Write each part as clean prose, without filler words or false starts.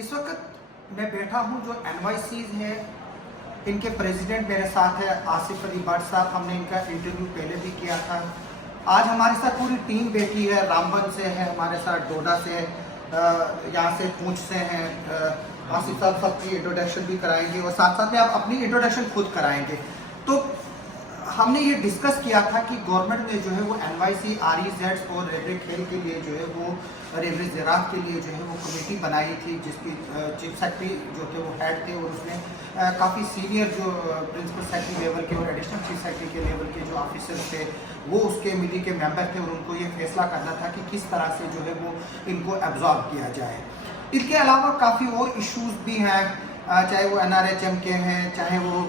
इस वक्त मैं बैठा हूं जो NYCs है, इनके प्रेसिडेंट मेरे साथ है आसिफ अली भट्ट साहब। हमने इनका इंटरव्यू पहले भी किया था। आज हमारे साथ पूरी टीम बैठी है, रामबन से है, हमारे साथ डोडा से है, यहाँ से पूंछ से हैं। आसिफ साहब सबकी इंट्रोडक्शन भी कराएंगे और साथ साथ में आप अपनी इंट्रोडक्शन खुद कराएंगे। तो हमने ये डिस्कस किया था कि गवर्नमेंट ने जो है वो NYC REZ और रेवरे खेल के लिए जो है वो रेवरे ज़रात के लिए जो है वो कमेटी बनाई थी, जिसकी चीफ सेक्रेटरी जो थे वो हेड थे और उसमें काफ़ी सीनियर जो प्रिंसिपल सेक्रेटरी लेवल के और एडिशनल चीफ सेक्रेटरी के लेवल के जो ऑफिसर्स थे वो उसके कमेटी के मेंबर थे और उनको ये फैसला करना था कि किस तरह से जो है वो इनको एब्जॉर्ब किया जाए। इसके अलावा काफ़ी और इश्यूज़ भी हैं, चाहे वो NRHM के हैं, चाहे वो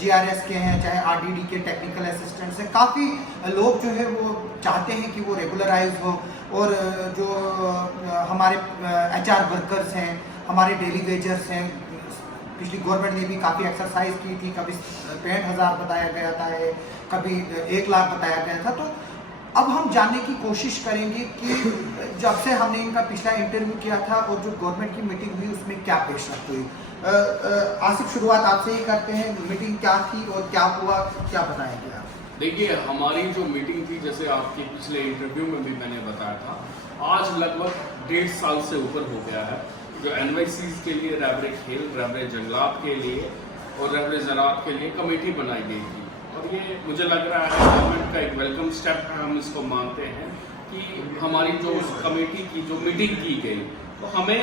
GRS के हैं, चाहे RDD के टेक्निकल असिस्टेंट्स हैं। काफ़ी लोग जो है वो चाहते हैं कि वो रेगुलराइज हो और जो हमारे HR वर्कर्स हैं, हमारे डेली वेजर्स हैं, पिछली गवर्नमेंट ने भी काफ़ी एक्सरसाइज की थी। कभी 65,000 बताया गया था, कभी 1 लाख बताया गया था। तो अब हम जानने की कोशिश करेंगे कि जब से हमने इनका पिछला इंटरव्यू किया था और जो गवर्नमेंट की मीटिंग हुई उसमें क्या पेशरफ हुई। आसिफ, शुरुआत आपसे ही करते हैं। मीटिंग क्या थी और क्या हुआ, क्या बताएंगे आप? देखिए, हमारी जो मीटिंग थी, जैसे आपके पिछले इंटरव्यू में भी मैंने बताया था, आज लगभग 1.5 साल से ऊपर हो गया है। जो NYCs के लिए रेवरे खेल, रेवरे जंगलात के लिए और रेवरे ज़रात के लिए कमेटी बनाई गई थी और ये मुझे लग रहा है गवर्नमेंट का एक वेलकम स्टेप है। हम इसको मानते हैं कि हमारी जो उस कमेटी की जो मीटिंग की गई तो हमें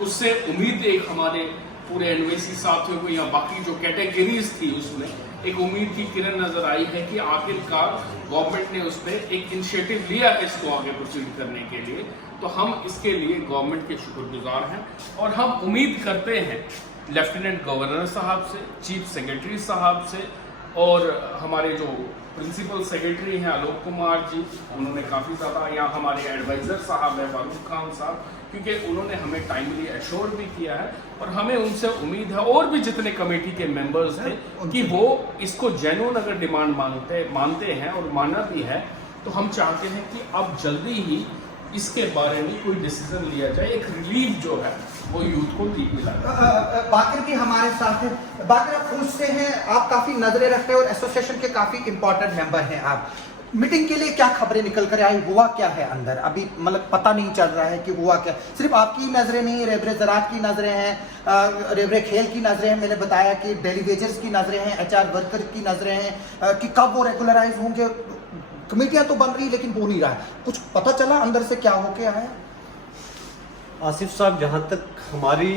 उससे उम्मीद, एक हमारे पूरे NYC साथियों को या बाकी जो कैटेगरीज थी उसमें एक उम्मीद की किरण नजर आई है कि आखिरकार गवर्नमेंट ने उस पर एक इनिशिएटिव लिया है इसको आगे प्रोसीड करने के लिए। तो हम इसके लिए गवर्नमेंट के शुक्रगुजार हैं और हम उम्मीद करते हैं लेफ्टिनेंट गवर्नर साहब से, चीफ सेक्रेटरी साहब से और हमारे जो प्रिंसिपल सेक्रेटरी हैं आलोक कुमार जी, उन्होंने काफ़ी ज़्यादा, या हमारे एडवाइज़र साहब हैं फारूक खान साहब, क्योंकि उन्होंने हमें टाइमली एश्योर भी किया है और हमें उनसे उम्मीद है और भी जितने कमेटी के मेंबर्स हैं कि वो इसको जेन्युइन अगर डिमांड मानते हैं और माना भी है, तो हम चाहते हैं कि अब जल्दी ही इसके बारे में कोई डिसीजन लिया जाए, एक रिलीफ जो है वो यूथ को मिला जाए। बाकिर भी हमारे साथ है। बाकिर, आप पूछते हैं, आप काफ़ी नजरें रखते हैं और एसोसिएशन के काफ़ी इंपॉर्टेंट मेंबर हैं आप। मीटिंग के लिए क्या खबरें निकल कर आई, हुआ क्या है अंदर? अभी मतलब पता नहीं चल रहा है कि हुआ क्या। सिर्फ आपकी नजरें नहीं, रेवरे ज़रात की नजरें हैं, रेवरे खेल की नजरें हैं, मैंने बताया कि डेली वेजर्स की नजरें हैं, HR वर्कर की नजरें हैं कि कब वो रेगुलराइज होंगे। कमेटियां तो बन रही लेकिन हो नहीं रहा है। कुछ पता चला अंदर से क्या हो गया है? आसिफ साहब, जहाँ तक हमारी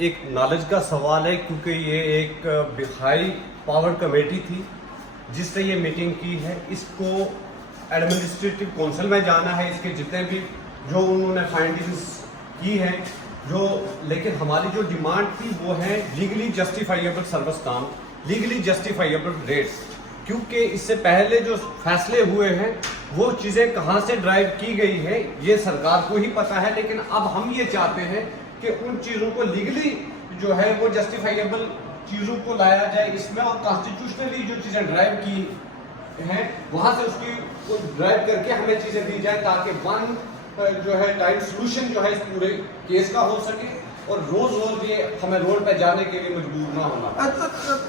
एक नॉलेज का सवाल है, क्योंकि ये एक हाई पावर कमेटी थी जिससे ये मीटिंग की है, इसको एडमिनिस्ट्रेटिव काउंसिल में जाना है, इसके जितने भी जो उन्होंने फाइंडिंग्स की हैं जो, लेकिन हमारी जो डिमांड थी वो है लीगली जस्टिफाइएबल सर्विस काम, लीगली जस्टिफाइएबल रेट्स, क्योंकि इससे पहले जो फैसले हुए हैं वो चीज़ें कहाँ से ड्राइव की गई है ये सरकार को ही पता है। लेकिन अब हम ये चाहते हैं कि उन चीज़ों को लीगली जो है वो जस्टिफाइएबल चीज़ों को लाया जाए इसमें, और कॉन्स्टिट्यूशनली जो चीज़ें ड्राइव की हैं वहाँ से उसकी ड्राइव करके हमें चीज़ें दी जाए, ताकि वन जो है टाइम सोल्यूशन जो है इस पूरे केस का हो सके और रोज रोज ये हमें रोड पे जाने के लिए मजबूर ना होना।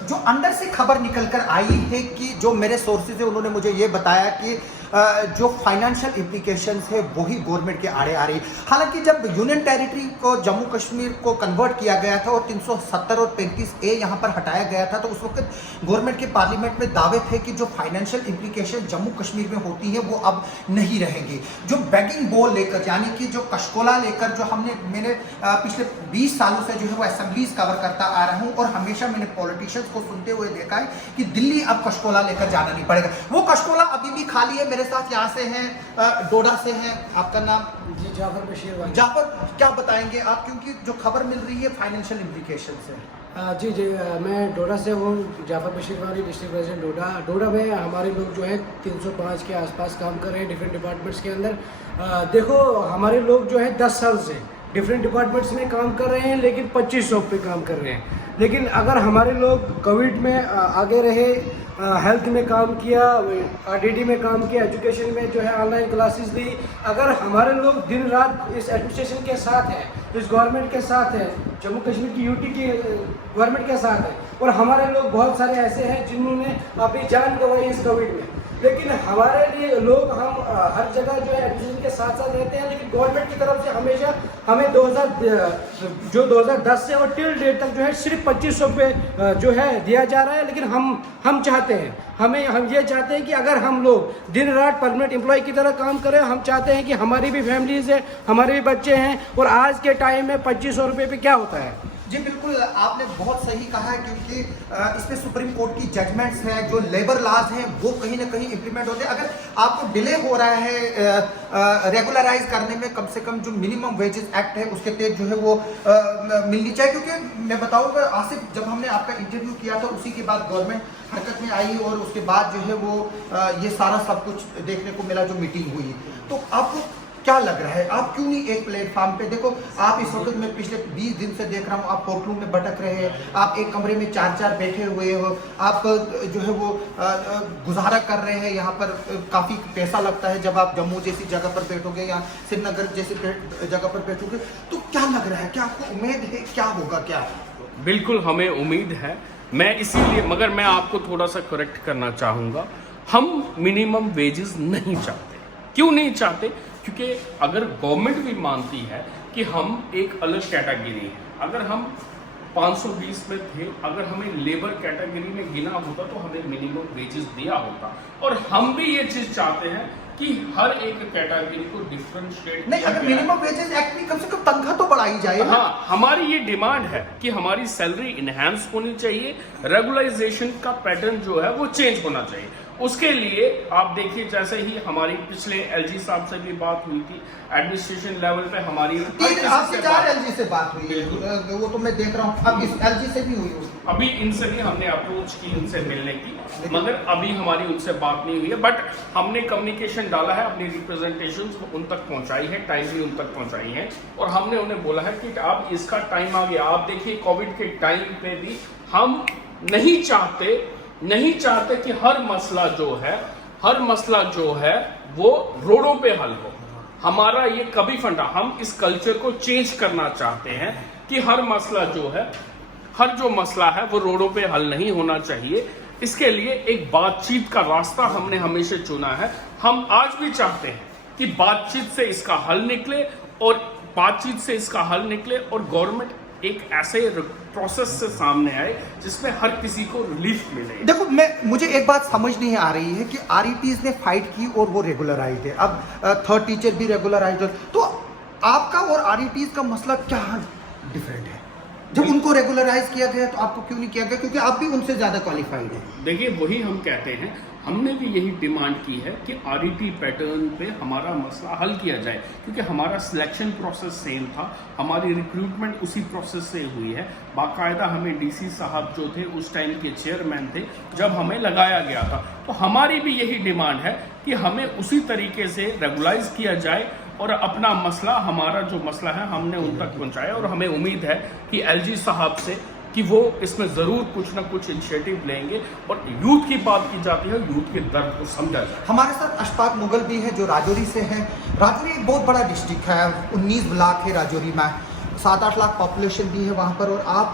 जो अंदर से खबर निकल कर आई है कि जो मेरे सोर्सेज है उन्होंने मुझे ये बताया कि जो फाइनेंशियल इम्प्लीकेशंस है वही गवर्नमेंट के आड़े आ रही। हालांकि जब यूनियन टेरिटरी को जम्मू कश्मीर को कन्वर्ट किया गया था और 370 और 35A यहाँ पर हटाया गया था, तो उस वक्त गवर्नमेंट के पार्लियामेंट में दावे थे कि जो फाइनेंशियल इम्प्लीकेशन जम्मू कश्मीर में होती है वो अब नहीं रहेंगी। जो बैगिंग बोल लेकर, यानी कि जो कशकोला लेकर, जो मैंने पिछले 20 सालों से जो है वो असेंबलीज कवर करता आ रहा हूँ और हमेशा मैंने पॉलिटिशियंस को सुनते हुए देखा है कि दिल्ली अब कशकोला लेकर जाना नहीं पड़ेगा। वो कशकोला अभी भी खाली है। मेरे साथ यहाँ से हैं, डोडा से हैं, आपका नाम? जी, जाफर बशीर। जाफर, क्या बताएंगे आप, क्योंकि जो खबर मिल रही है फाइनेंशियल इम्प्लीकेशन से? जी, मैं डोडा से हूँ, जाफर बशीर वाली, डिस्ट्रिक्ट प्रेसिडेंट डोडा में हमारे लोग जो है 305 के आसपास काम कर रहे हैं डिफरेंट डिपार्टमेंट्स के अंदर। देखो, हमारे लोग जो है 10 साल से डिफरेंट डिपार्टमेंट्स में काम कर रहे हैं, लेकिन 25 जॉब पे काम कर रहे हैं। लेकिन अगर हमारे लोग कोविड में आगे रहे, हेल्थ में काम किया, आरडीडी में काम किया, एजुकेशन में जो है ऑनलाइन क्लासेस ली, अगर हमारे लोग दिन रात इस एडमिनिस्ट्रेशन के साथ हैं, इस गवर्नमेंट के साथ हैं, जम्मू कश्मीर की यूटी की गवर्नमेंट के साथ है, और हमारे लोग बहुत सारे ऐसे हैं जिन्होंने अपनी जान गंवाई इस कोविड में, लेकिन हमारे लिए लोग हम हर जगह जो है एडमिनिस्ट्रेशन के साथ साथ रहते हैं, लेकिन गवर्नमेंट की तरफ से हमेशा हमें 2010 से और टिल डेट तक जो है सिर्फ 2500 रुपये जो है दिया जा रहा है। लेकिन हम चाहते हैं, हम ये चाहते हैं कि अगर हम लोग दिन रात परमानेंट एम्प्लॉय की तरह काम करें, हम चाहते हैं कि हमारी भी फैमिलीज है, हमारे भी बच्चे हैं, और आज के टाइम में 2500 रुपये पे क्या होता है। जी बिल्कुल, आपने बहुत सही कहा है, क्योंकि इसमें सुप्रीम कोर्ट की जजमेंट्स हैं, जो लेबर लॉज हैं वो कहीं ना कहीं इम्प्लीमेंट होते हैं। अगर आपको डिले हो रहा है रेगुलराइज करने में, कम से कम जो मिनिमम वेजेस एक्ट है उसके तहत जो है वो मिलनी चाहिए। क्योंकि मैं बताऊंगा आसिफ, जब हमने आपका इंटरव्यू किया था उसी के बाद गवर्नमेंट हरकत में आई, और उसके बाद जो है वो ये सारा सब कुछ देखने को मिला जो मीटिंग हुई। तो आपको क्या लग रहा है, आप क्यों नहीं एक प्लेटफॉर्म पे? देखो आप इस वक्त, मैं पिछले 20 दिन से देख रहा हूँ, आप कोर्टरूम में भटक रहे हैं, आप एक कमरे में 4 बैठे हुए हो, आप जो है वो गुजारा कर रहे हैं। यहाँ पर काफ़ी पैसा लगता है जब आप जम्मू जैसी जगह पर बैठोगे या श्रीनगर जैसी जगह पर बैठोगे। तो क्या लग रहा है, क्या आपको उम्मीद है, क्या होगा? क्या बिल्कुल हमें उम्मीद है, मैं इसीलिए, मगर मैं आपको थोड़ा सा करेक्ट करना चाहूँगा, हम मिनिमम वेजेस नहीं चाहते। क्यों नहीं चाहते? क्योंकि अगर गवर्नमेंट भी मानती है कि हम एक अलग कैटेगरी है, अगर हम 520 में थे, अगर हमें लेबर कैटेगरी में गिना होता तो हमें मिनिमम वेजेस दिया होता। और हम भी ये चीज चाहते हैं कि हर एक कैटेगरी को डिफरेंशिएट नहीं, अगर मिनिमम वेजेस एक्ट में कम से कम तनख्वाह तो बढ़ाई जाए। हाँ, हमारी ये डिमांड है कि हमारी सैलरी इनहेंस होनी चाहिए, रेगुलाइजेशन का पैटर्न जो है वो चेंज होना चाहिए। उसके लिए आप देखिए, जैसे ही हमारी पिछले एलजी साहब से भी बात हुई थी, एडमिनिस्ट्रेशन लेवल पे हमारी आपसे 4 एलजी से बात हुई है, वो तो मैं देख रहा हूँ, अब इस एलजी से भी हुई होगी। अभी इनसे भी हमने अप्रोच की उनसे मिलने की, मगर अभी हमारी उनसे बात नहीं हुई है। बट हमने कम्युनिकेशन डाला है, अपनी रिप्रेजेंटेशन उन तक पहुंचाई है, टाइम भी उन तक पहुंचाई है, और हमने उन्हें बोला है कि अब इसका टाइम आ गया। आप देखिए कोविड के टाइम पे भी हम नहीं चाहते कि हर मसला जो है वो रोडों पे हल हो। हमारा ये कभी फंडा, हम इस कल्चर को चेंज करना चाहते हैं कि हर जो मसला है वो रोडों पे हल नहीं होना चाहिए। इसके लिए एक बातचीत का रास्ता हमने हमेशा चुना है। हम आज भी चाहते हैं कि बातचीत से इसका हल निकले, और गवर्नमेंट एक ऐसे प्रोसेस से सामने आए जिसमें हर किसी को रिलीफ मिले। देखो, मुझे एक बात समझ नहीं आ रही है कि आरईटीज ने फाइट की और वो रेगुलराइज है, अब थर्ड टीचर भी रेगुलराइज है, तो आपका और आरईटीज का मसला क्या डिफरेंट है? जब उनको रेगुलराइज किया गया तो आपको क्यों नहीं किया गया? क्योंकि आप भी उनसे ज्यादा क्वालिफाइड हैं। देखिए, वही हम कहते हैं, हमने भी यही डिमांड की है कि आरईटी पैटर्न पे हमारा मसला हल किया जाए, क्योंकि हमारा सिलेक्शन प्रोसेस सेम था, हमारी रिक्रूटमेंट उसी प्रोसेस से हुई है। बाकायदा हमें डीसी साहब जो थे उस टाइम के चेयरमैन थे जब हमें लगाया गया था। तो हमारी भी यही डिमांड है कि हमें उसी तरीके से रेगुलाइज किया जाए, और अपना मसला, हमारा जो मसला है हमने उन तक पहुंचाया। और हमें उम्मीद है कि एलजी साहब से कि वो इसमें ज़रूर कुछ ना कुछ इनिशिएटिव लेंगे, और यूथ की बात की जाती है, यूथ के दर्द को समझा जाए। हमारे साथ अशफाक मुगल भी है जो राजौरी से हैं। राजौरी एक बहुत बड़ा डिस्ट्रिक्ट है, 19 ब्लॉक है राजौरी में, 7-8 लाख पॉपुलेशन भी है वहाँ पर। और आप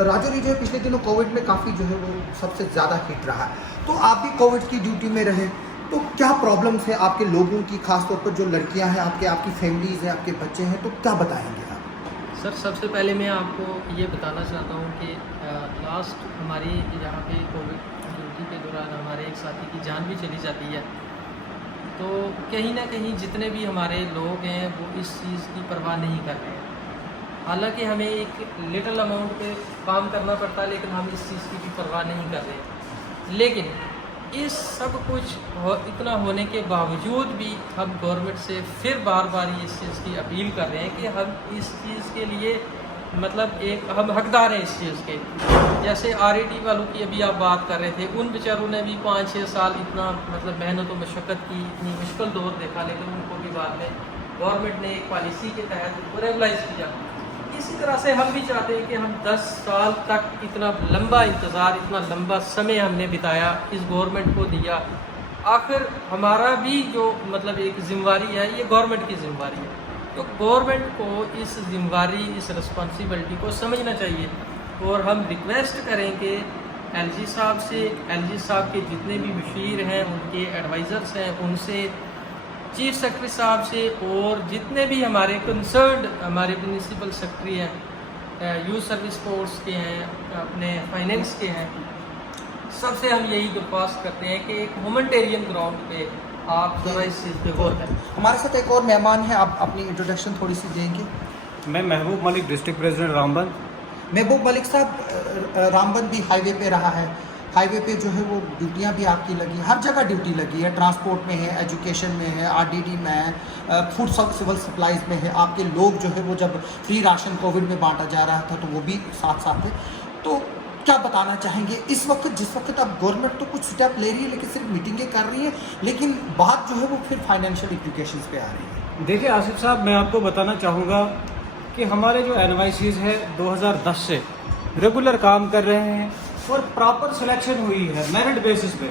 राजौरी जो है पिछले दिनों कोविड में काफ़ी जो है वो सबसे ज़्यादा हिट रहा है, तो आप भी कोविड की ड्यूटी में रहे, तो क्या प्रॉब्लम्स है आपके लोगों की, खासतौर पर जो लड़कियां हैं आपकी फैमिलीज हैं, आपके बच्चे हैं, तो क्या बताएंगे आप? सर, सबसे पहले मैं आपको ये बताना चाहता हूँ कि लास्ट हमारी यहाँ पे कोविड ड्यूटी के दौरान हमारे एक साथी की जान भी चली जाती है। तो कहीं ना कहीं जितने भी हमारे लोग हैं वो इस चीज़ की परवाह नहीं कर रहे हैं। हालांकि हमें एक लिटिल अमाउंट पे काम करना पड़ता है, लेकिन हम इस चीज़ की भी परवाह नहीं कर रहे। लेकिन इस सब कुछ इतना होने के बावजूद भी हम गवर्नमेंट से फिर बार बार इस चीज़ की अपील कर रहे हैं कि हम इस चीज़ के लिए मतलब हम हकदार हैं इस चीज़ के। जैसे आरईटी वालों की अभी आप बात कर रहे थे, उन बेचारों ने भी 5-6 साल इतना मतलब मेहनत और मशक्क़त की, इतनी मुश्किल दौर देखा, लेकिन उनको भी बाद में गवर्नमेंट ने एक पॉलिसी के तहत रेगुलाइज किया। इसी तरह से हम भी चाहते हैं कि हम 10 साल तक इतना लंबा इंतज़ार, इतना लंबा समय हमने बिताया, इस गवर्नमेंट को दिया, आखिर हमारा भी जो मतलब एक जिम्मेवारी है, ये गवर्नमेंट की जिम्मेवारी है। तो गवर्नमेंट को इस जिम्मेवारी, इस रिस्पॉन्सिबिलिटी को समझना चाहिए। और हम रिक्वेस्ट करेंगे एलजी साहब से, एलजी साहब के जितने भी मुशीर हैं, उनके एडवाइज़र्स हैं, उनसे, चीफ सेक्रेटरी साहब से, और जितने भी हमारे कंसर्न्ड हमारे म्यूनिसिपल सेक्रेटरी हैं, यूथ सर्विस फोर्स के हैं, अपने फाइनेंस के हैं, सबसे हम यही दरख्वास्त करते हैं कि एक ह्यूमैनिटेरियन ग्राउंड पे आप जरा इस चीज़ पे गौर करें। हमारे साथ एक और मेहमान है, आप अपनी इंट्रोडक्शन थोड़ी सी देंगे। मैं महबूब मलिक, डिस्ट्रिक्ट प्रेसिडेंट रामबन। महबूब मलिक साहब, रामबन भी हाईवे पे रहा है, हाईवे पे जो है वो ड्यूटियां भी आपकी लगी, हर जगह ड्यूटी लगी है, ट्रांसपोर्ट में है, एजुकेशन में है, आरडीडी में है, फूड सिविल सप्लाईज में है। आपके लोग जो है वो जब फ्री राशन कोविड में बांटा जा रहा था तो वो भी साथ साथ थे। तो क्या बताना चाहेंगे इस वक्त, जिस वक्त अब गवर्नमेंट तो कुछ स्टेप ले रही है लेकिन सिर्फ मीटिंगें कर रही है, लेकिन बात जो है वो फिर फाइनेंशियल इम्प्लीकेशंस पे आ रही है। देखिए आसिफ साहब, मैं आपको बताना चाहूँगा कि हमारे जो NYCs है 2010 से रेगुलर काम कर रहे हैं और प्रॉपर सिलेक्शन हुई है मेरिट बेसिस पे।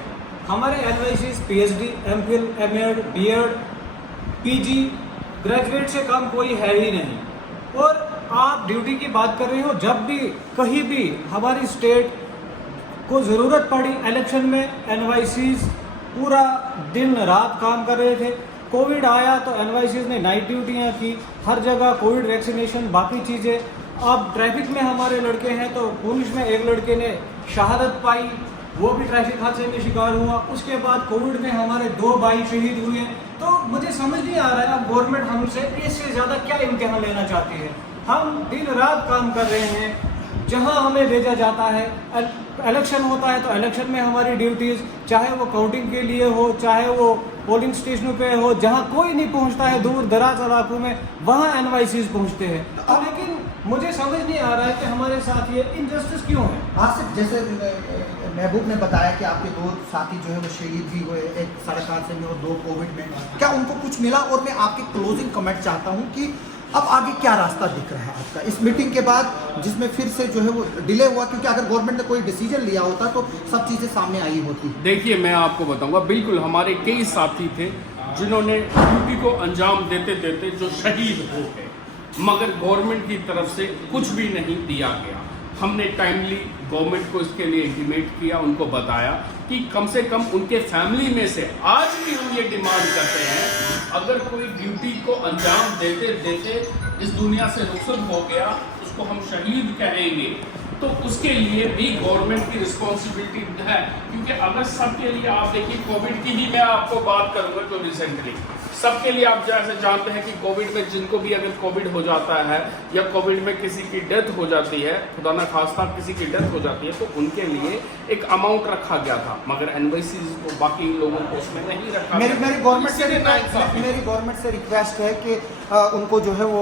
हमारे NYCs PhD, MPhil, MAd, B.Ed, PG graduate से कम कोई है ही नहीं। और आप ड्यूटी की बात कर रहे हो, जब भी कहीं भी हमारी स्टेट को ज़रूरत पड़ी इलेक्शन में, NYCs पूरा दिन रात काम कर रहे थे। कोविड आया तो NYCs ने नाइट ड्यूटियाँ की, हर जगह कोविड वैक्सीनेशन, बाकी चीज़ें। अब ट्रैफिक में हमारे लड़के हैं तो पुलिस में एक लड़के ने शहादत पाई, वो भी ट्रैफिक हादसे में शिकार हुआ। उसके बाद कोविड में हमारे 2 भाई शहीद हुए। तो मुझे समझ नहीं आ रहा है अब गवर्नमेंट हमसे इससे ज़्यादा क्या इम्तिहान लेना चाहती है। हम दिन रात काम कर रहे हैं, जहां हमें भेजा जाता है, इलेक्शन होता है तो इलेक्शन में हमारी ड्यूटीज़, चाहे वो काउंटिंग के लिए हो, चाहे वो पोलिंग स्टेशनों पे हो, जहां कोई नहीं पहुंचता है, दूर दराज इलाकों में, वहां NYCs पहुंचते हैं। तो लेकिन मुझे समझ नहीं आ रहा है कि हमारे साथ ये इनजस्टिस क्यों है। आसिफ, जैसे महबूब ने बताया कि आपके 2 साथी जो है वो शहीद भी हुए, एक सड़क हादसे में और 2 कोविड में, क्या उनको कुछ मिला? और मैं आपके क्लोजिंग कमेंट चाहता हूँ कि अब आगे क्या रास्ता दिख रहा है आपका इस मीटिंग के बाद, जिसमें फिर से जो है वो डिले हुआ, क्योंकि अगर गवर्नमेंट ने कोई डिसीजन लिया होता तो सब चीज़ें सामने आई होती। देखिए, मैं आपको बताऊंगा, बिल्कुल हमारे कई साथी थे जिन्होंने ड्यूटी को अंजाम देते देते जो शहीद हो गए, मगर गवर्नमेंट की तरफ से कुछ भी नहीं दिया गया। हमने टाइमली गवर्नमेंट को इसके लिए इंटीमेट किया, उनको बताया कि कम से कम उनके फैमिली में से आज भी हम ये डिमांड करते हैं, अगर कोई ड्यूटी को अंजाम देते देते इस दुनिया से रुखसत हो गया, उसको हम शहीद कहेंगे, तो उसके लिए भी गवर्नमेंट की रिस्पॉन्सिबिलिटी है। क्योंकि अगर सबके लिए, आप देखिए कोविड की ही मैं आपको बात करूंगा, तो रिसेंटली सबके लिए आप जैसे जानते हैं कि कोविड में जिनको भी अगर कोविड हो जाता है या कोविड में किसी की डेथ हो जाती है, खुदा न खास्ता किसी की डेथ हो जाती है, तो उनके लिए एक अमाउंट रखा गया था, मगर NYCs को, बाकी लोगों को उसमें नहीं रखा। मेरी गवर्नमेंट से रिक्वेस्ट है कि उनको जो है वो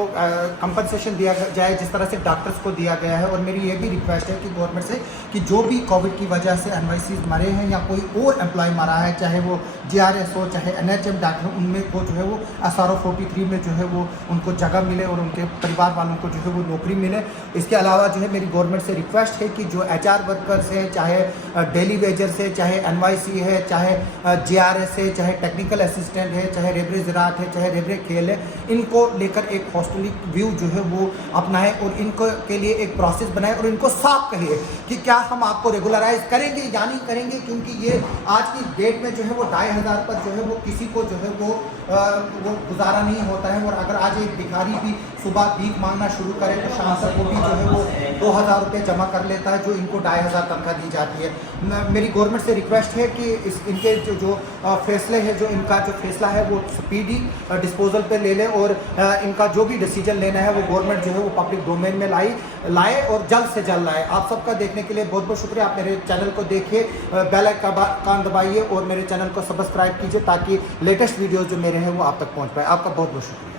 कंपनसेशन दिया जाए जिस तरह से डॉक्टर्स को दिया गया है। और मेरी ये भी रिक्वेस्ट है कि गवर्नमेंट से कि जो भी कोविड की वजह से NYCs मरे हैं या कोई और एम्प्लॉय मरा है, चाहे वो GRS हो, चाहे NHM डॉक्टर, उनमें को जो है वो SRO 43 में जो है वो उनको जगह मिले और उनके परिवार वालों को जो है वो नौकरी मिले। इसके अलावा जो है मेरी गवर्नमेंट से रिक्वेस्ट है कि जो HR वर्कर्स हैं, चाहे डेली वेजर्स है, चाहे NYC है, चाहे GRS है, चाहे टेक्निकल असिस्टेंट है, चाहे रेबरे ज़राअत है, चाहे रेबरे खेल है, इनको लेकर एक हॉस्टलिक व्यू जो है वो अपनाएं और इनको के लिए एक प्रोसेस बनाएं और इनको साफ कहिए कि क्या हम आपको रेगुलराइज करेंगे या नहीं करेंगे। क्योंकि ये आज की डेट में जो है वो 2500 पर जो है वो किसी को जो है वो गुजारा नहीं होता है। और अगर आज एक भिखारी भी सुबह भीख मांगना शुरू करे तो शाम तक वो भी जो है वो 2000 रुपये जमा कर लेता है, जो इनको 2500 तनख्वाह दी जाती है। मेरी गवर्नमेंट से रिक्वेस्ट है कि इनके जो फैसले हैं, जो इनका जो फैसला है वो स्पीडी डिस्पोजल पे ले लें और इनका जो भी डिसीजन लेना है वो गवर्नमेंट जो है वो पब्लिक डोमेन में लाए और जल्द से जल्द लाए। आप सबका देखने के लिए बहुत बहुत शुक्रिया। आप मेरे चैनल को देखिए, बेल आइकन दबाइए और मेरे चैनल को सब्सक्राइब कीजिए ताकि लेटेस्ट वीडियोज़ जो मेरे हैं वो आप तक पहुँच पाए। आपका बहुत बहुत शुक्रिया।